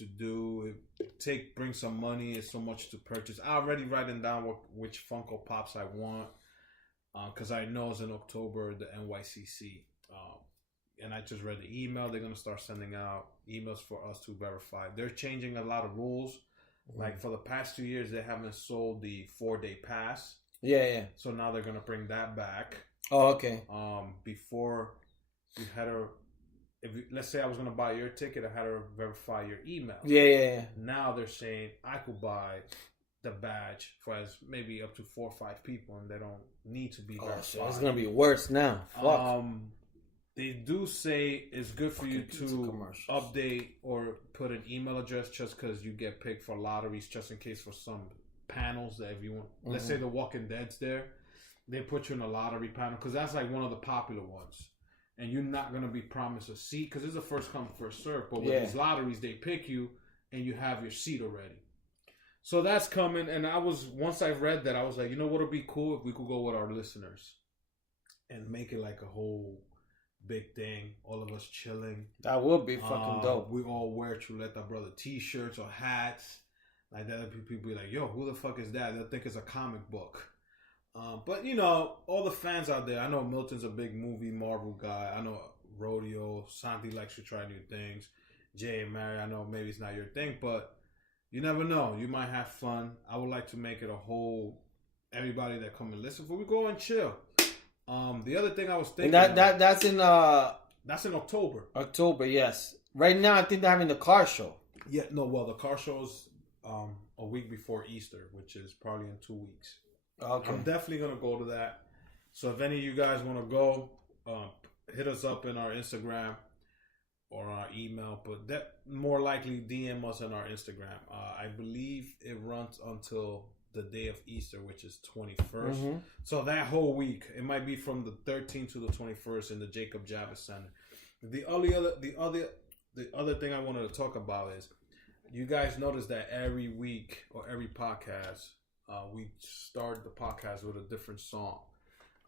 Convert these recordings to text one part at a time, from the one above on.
to do. Bring some money. It's so much to purchase. I already writing down which Funko Pops I want. Because I know it's in October, the NYCC. And I just read the email. They're going to start sending out emails for us to verify. They're changing a lot of rules. Like for the past 2 years, they haven't sold the 4-day pass. Yeah. So now they're going to bring that back. Oh, okay. Before you had to, let's say I was going to buy your ticket, I had to verify your email. Yeah. Now they're saying I could buy the badge for maybe up to 4 or 5 people, and they don't need to be verified. So it's gonna be worse now. Fuck. They do say it's good for you to update or put an email address just because you get picked for lotteries, just in case for some panels that if you want. Let's say The Walking Dead's there, they put you in a lottery panel because that's like one of the popular ones, and you're not gonna be promised a seat because it's a first come first serve. But with these lotteries, they pick you and you have your seat already. So that's coming, and once I read that, I was like, you know what would be cool if we could go with our listeners and make it like a whole big thing, all of us chilling. That would be fucking dope. We all wear Chuleta Brother t-shirts or hats. Like that, people be like, yo, who the fuck is that? They'll think it's a comic book. But, you know, all the fans out there, I know Milton's a big movie Marvel guy. I know Rodeo, Santi likes to try new things. Jay and Mary, I know maybe it's not your thing, but you never know. You might have fun. I would like to make it a whole, everybody that come and listen, before we go and chill. The other thing I was thinking, that's in October. October, yes. Right now, I think they're having the car show. Yeah, no. Well, the car show's a week before Easter, which is probably in 2 weeks. Okay. I'm definitely gonna go to that. So if any of you guys want to go, hit us up in our Instagram or our email, but that more likely DM us on our Instagram. I believe it runs until the day of Easter, which is 21st. So that whole week, it might be from the 13th to the 21st in the Jacob Javits Center. The other thing I wanted to talk about is, you guys notice that every week or every podcast, we start the podcast with a different song.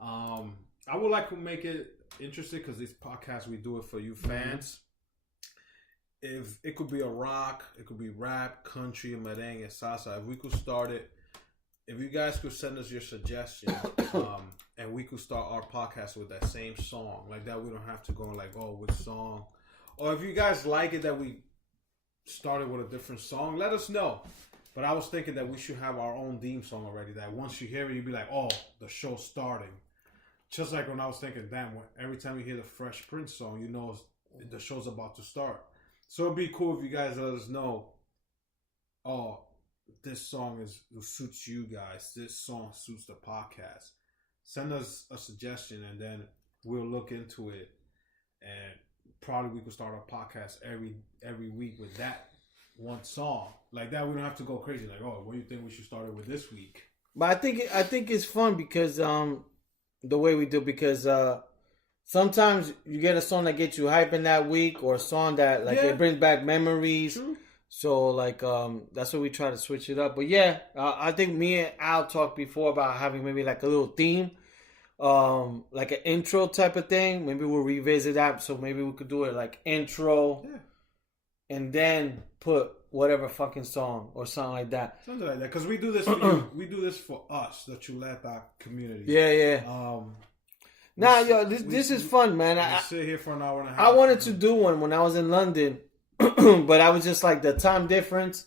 I would like to make it interesting because these podcasts, we do it for you fans. If it could be a rock, it could be rap, country, merengue, salsa. If we could start it, if you guys could send us your suggestions, and we could start our podcast with that same song, like that, we don't have to go like, oh, which song? Or if you guys like it that we started with a different song, let us know. But I was thinking that we should have our own theme song already. That once you hear it, you'd be like, oh, the show's starting. Just like when I was thinking, damn, every time you hear the Fresh Prince song, you know the show's about to start. So it'd be cool if you guys let us know, oh, this song suits you guys. This song suits the podcast. Send us a suggestion, and then we'll look into it. And probably we could start our podcast every week with that one song. Like that, we don't have to go crazy. Like, oh, what do you think we should start it with this week? But I think it's fun because the way we do, because sometimes you get a song that gets you hype in that week, or a song that it brings back memories. True. So like that's why we try to switch it up. But yeah, I think me and Al talked before about having maybe like a little theme, like an intro type of thing. Maybe we'll revisit that. So maybe we could do it like intro, and then put whatever fucking song or something like that. Something like that, because we do this for you. We do this for us, the Chuleta community. Yeah. This is fun, man. I sit here for an hour and a half. I wanted to do one when I was in London, but I was just like the time difference,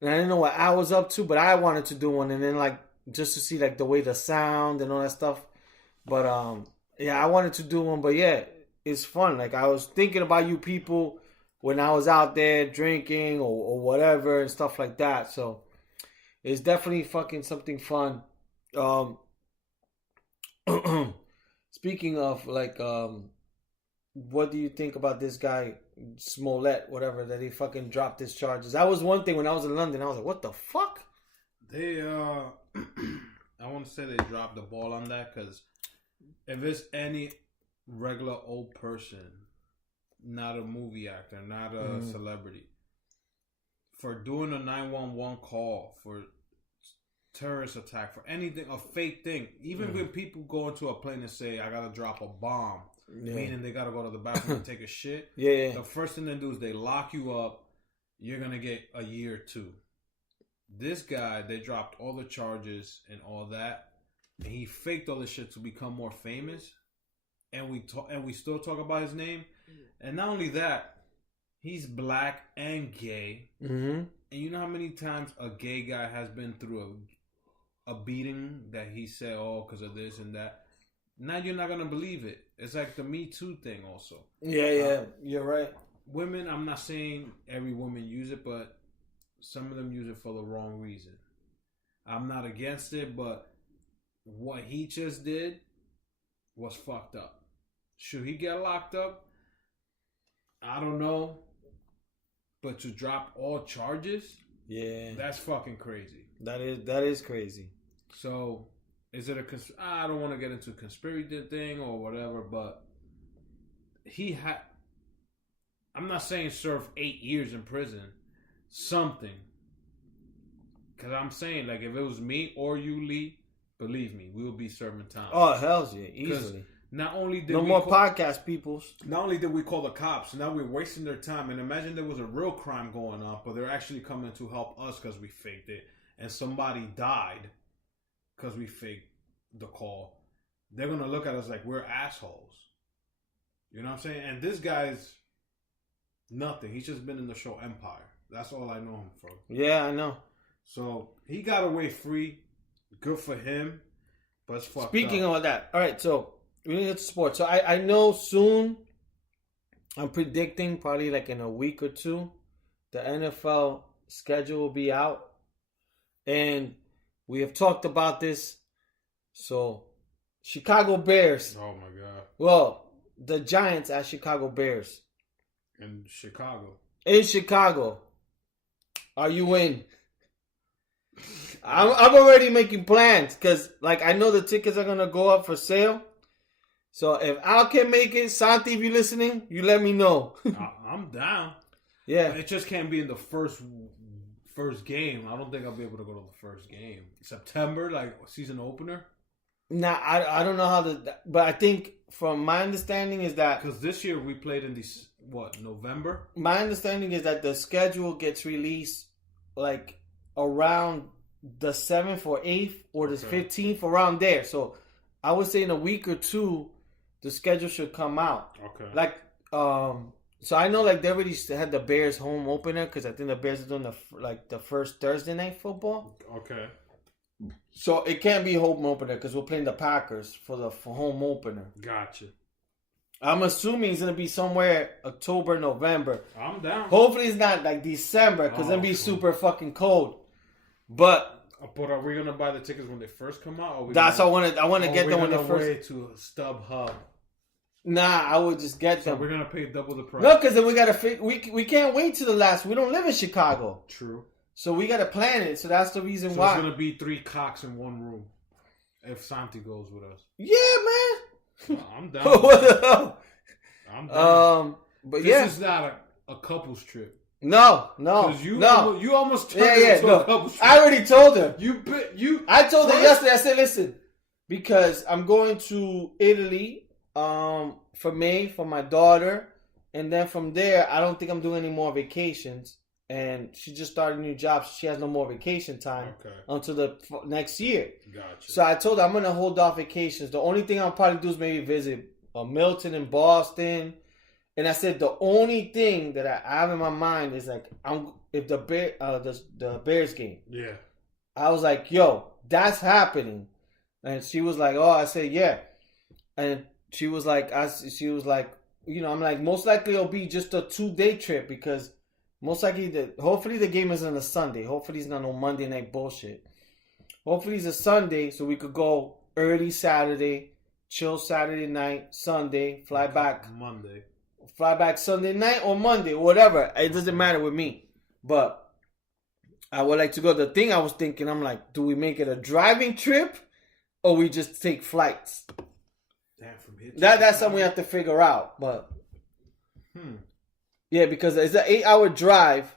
and I didn't know what I was up to. But I wanted to do one, and then like just to see like the way the sound and all that stuff. But I wanted to do one. But yeah, it's fun. Like I was thinking about you people when I was out there drinking or whatever and stuff like that. So it's definitely fucking something fun. Speaking of like, what do you think about this guy Smollett, whatever, that he fucking dropped his charges? That was one thing when I was in London. I was like, what the fuck? They, I want to say they dropped the ball on that, because if it's any regular old person, not a movie actor, not a celebrity, for doing a 911 call, for terrorist attack, for anything, a fake thing, even when people go into a plane and say, I gotta drop a bomb, meaning they gotta go to the bathroom and take a shit, the first thing they do is they lock you up, you're gonna get a year or two. This guy, they dropped all the charges and all that, and he faked all this shit to become more famous. And we still talk about his name. And not only that, he's black and gay. Mm-hmm. And you know how many times a gay guy has been through a beating that he said, oh, because of this and that. Now you're not gonna believe it. It's like the Me Too thing also. Yeah, you're right. Women, I'm not saying every woman use it, but some of them use it for the wrong reason. I'm not against it, but what he just did was fucked up. Should he get locked up? I don't know. But to drop all charges? Yeah. That's fucking crazy. That is crazy. So, is it I don't want to get into a conspiracy thing or whatever, but I'm not saying serve 8 years in prison. Something. Because I'm saying, like, if it was me or you, Lee, believe me, we would be serving time. Oh, hell yeah. Easily. Not only did no more podcast, peoples. Not only did we call the cops, now we're wasting their time. And imagine there was a real crime going on, but they're actually coming to help us because we faked it. And somebody died because we faked the call. They're going to look at us like we're assholes. You know what I'm saying? And this guy's nothing. He's just been in the show Empire. That's all I know him from. Yeah, I know. So he got away free. Good for him. But it's fucked Speaking up. of that, all right, so we're going to get to sports. So I know soon, I'm predicting probably like in a week or two, the NFL schedule will be out. And we have talked about this. So, Chicago Bears. Oh, my God. Well, the Giants at Chicago Bears. In Chicago. In Chicago. Are you in? I'm already making plans because, like, I know the tickets are going to go up for sale. So, if Al can make it, Santi, if you're listening, you let me know. I'm down. Yeah. It just can't be in the first game. I don't think I'll be able to go to the first game. September, like, season opener? Nah, I don't know how but I think from my understanding is that... Because this year we played in November? My understanding is that the schedule gets released, like, around the 7th or 8th or the 15th, around there. So, I would say in a week or two, the schedule should come out. Okay. Like, so I know, like, they already had the Bears home opener because I think the Bears are doing the first Thursday night football. Okay. So it can't be home opener because we're playing the Packers for home opener. Gotcha. I'm assuming it's gonna be somewhere October, November. I'm down. Hopefully it's not like December because it'll be super fucking cold. But are we gonna buy the tickets when they first come out? Or that's I want to get them when they first. Way to StubHub. Nah, I would just get them. We're gonna pay double the price. No, because then we gotta we can't wait till the last. We don't live in Chicago. True. So we gotta plan it. So that's the reason why. It's gonna be 3 cocks in one room. If Santi goes with us. Yeah, man. I'm down. What the hell? I'm down. But this is not a couple's trip. No. You almost turned it into a couple's trip. I already told him. I told him yesterday. I said, listen, because I'm going to Italy for May for my daughter, and then from there, I don't think I'm doing any more vacations. And she just started a new job, so she has no more vacation time until the next year. Gotcha. So I told her I'm going to hold off vacations. The only thing I'll probably do is maybe visit Milton and Boston. And I said the only thing that I have in my mind is like if the Bears game. Yeah. I was like, yo, that's happening. And she was like, oh, I said, yeah. And she was like, you know, I'm like, most likely it'll be just a 2-day trip because most likely, hopefully the game is on a Sunday. Hopefully it's not no Monday night bullshit. Hopefully it's a Sunday so we could go early Saturday, chill Saturday night, Sunday, fly back Monday. Fly back Sunday night or Monday, whatever. It doesn't matter with me. But I would like to go. The thing I was thinking, I'm like, do we make it a driving trip or we just take flights? Damn, from here that's something we have to figure out. But yeah, because it's an 8-hour drive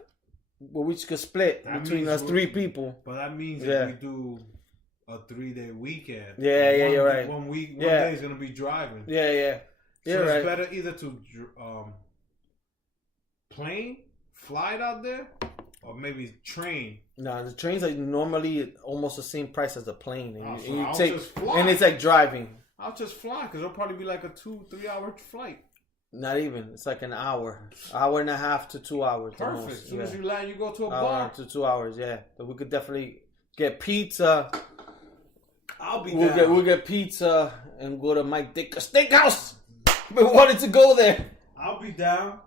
where we could split between us 3 people. But that means that we do a 3-day weekend. Yeah, you're right. One day is gonna be driving. Yeah. So it's better either to plane flight out there, or maybe train? No, the trains are normally almost the same price as the plane, and, So and you I'll take, just fly. and it's like driving. I'll just fly because it'll probably be like a 2-3 hour flight. Not even. It's like an hour and a half to 2 hours. Perfect. Almost. As soon as you land, you go to a hour bar. to 2 hours. Yeah, but we could definitely get pizza. I'll be We'll down. get pizza and go to Mike Dicker Steakhouse. We wanted to go there. I'll be down.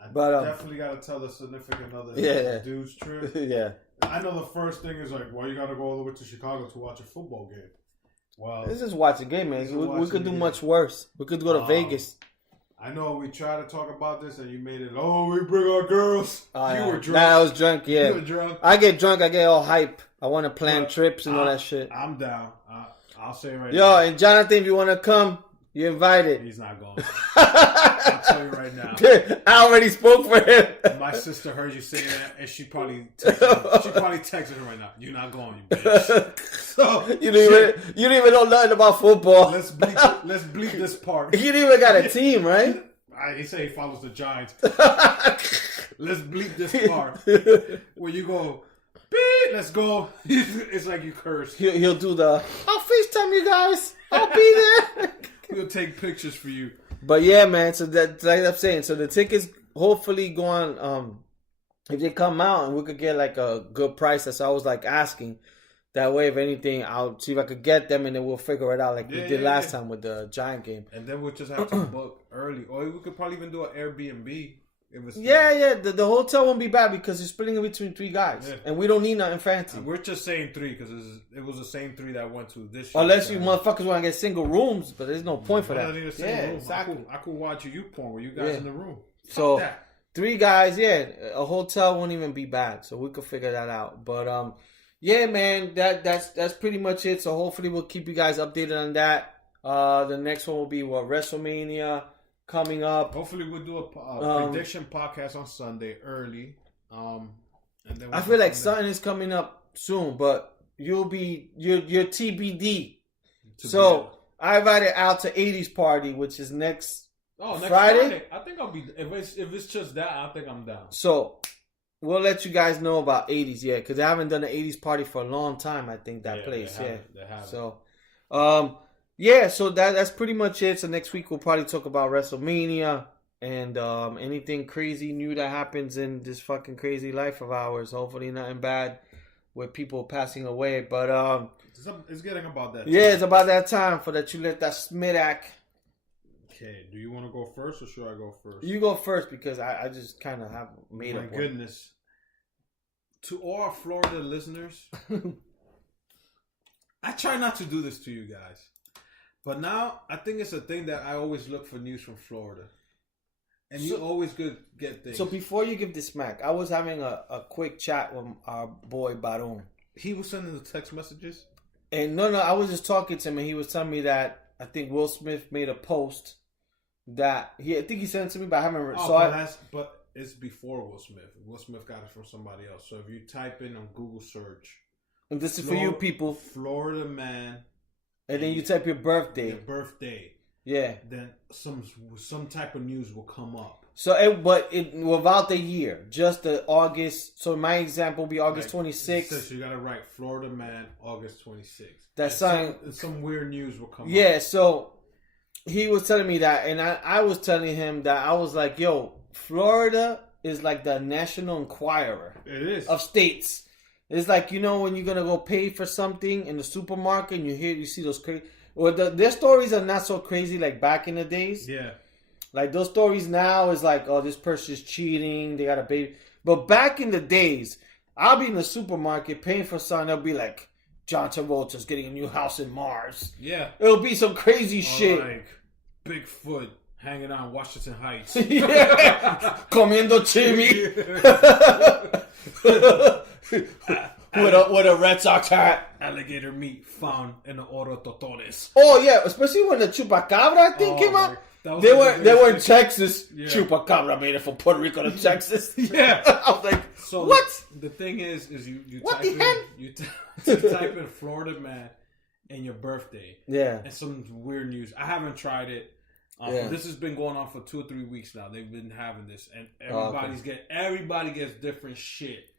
I But, definitely got to tell the significant other Yeah. dude's trip. Yeah. I know the first thing is like, well, you got to go all the way to Chicago to watch a football game. Well, This is watching game, man. This is We watching could do game. much worse. We could go to Vegas. I know we tried to talk about this and you made it, oh, we bring our girls. You were drunk. Nah, I was drunk, yeah. You were drunk. I get drunk, I get all hype. I want to plan But trips and all that shit. I'm down. I'll say it right Yo, now. and Jonathan, if you want to come, you're invited. He's not going. I'll tell you right now. I already spoke for him. My sister heard you saying that, and she probably texted her right now. You're not going, you bitch. So You don't even know nothing about football. let's bleep this part. You didn't even got a team, right? He say he follows the Giants. Let's bleep this part where you go. Beep, let's go. It's like you cursed. He'll do the, I'll FaceTime you guys. I'll be there. He'll take pictures for you. But yeah, man. So that, like I'm saying, so the tickets hopefully go on. If they come out and we could get like a good price, that's what I was like asking. That way, if anything, I'll see if I could get them, and then we'll figure it out like we did last time with the Giant game. And then we'll just have to book early, or we could probably even do an Airbnb. If it's The hotel won't be bad because you're splitting it between 3 guys, and we don't need nothing fancy. We're just saying 3 because it was the same 3 that went to this year. Unless you motherfuckers want to get single rooms, but there's no point for that. Room. Exactly. I could watch you porn with you guys in the room. So that. 3 guys, a hotel won't even be bad, so we could figure that out. But yeah, man, that's pretty much it. So hopefully we'll keep you guys updated on that. The next one will be WrestleMania coming up. Hopefully we'll do a prediction podcast on Sunday early. And then I feel like something is coming up soon, but you'll be your TBD. So I invited out to 80s party, which is next Friday. I think I'll be if it's just that. I think I'm down. So we'll let you guys know about 80s, because I haven't done an 80s party for a long time. I think that place, they haven't. So, so that's pretty much it. So next week we'll probably talk about WrestleMania and anything crazy new that happens in this fucking crazy life of ours. Hopefully nothing bad with people passing away, but it's getting about that time. Yeah, it's about that time for the Chuleta Smidak. Okay, do you want to go first or should I go first? You go first because I just kind of have made up. My goodness. To all our Florida listeners, I try not to do this to you guys. But now, I think it's a thing that I always look for news from Florida. And you always get things. So before you give this smack, I was having a quick chat with our boy Baron. He was sending the text messages? And no, I was just talking to him and he was telling me that I think Will Smith made a post that I think he sent it to me, but I haven't but it's before Will Smith. Will Smith got it from somebody else. So if you type in on Google search, and this is for you people, Florida man, and then you type your birthday. Your birthday. Yeah. Then some type of news will come up. So, without the year, just the August. So my example will be August 26th. So you gotta write Florida man, August 26th. That's something. Some weird news will come up. Yeah. So he was telling me that, and I was telling him that I was like, yo, Florida is like the National Enquirer. It is. Of states. It's like, when you're gonna go pay for something in the supermarket, and you see those crazy. Well, their stories are not so crazy like back in the days. Yeah. Like those stories now is like, oh, this person's cheating, they got a baby. But back in the days, I'll be in the supermarket paying for something. They'll be like, John Travolta's getting a new house in Mars. Yeah. It'll be some crazy shit. Like Bigfoot hanging out in Washington Heights. Yeah. Comiendo chimney. With a Red Sox hat. Alligator meat found in the Oro Totores. Oh yeah, especially when the Chupacabra I think came out. They were in Texas. Yeah. Chupacabra made it from Puerto Rico to Texas. Yeah. I was like, so what? The thing is you what type in Florida man and your birthday. Yeah. And some weird news. I haven't tried it. This has been going on for 2 or 3 weeks now. They've been having this, and everybody gets different shit.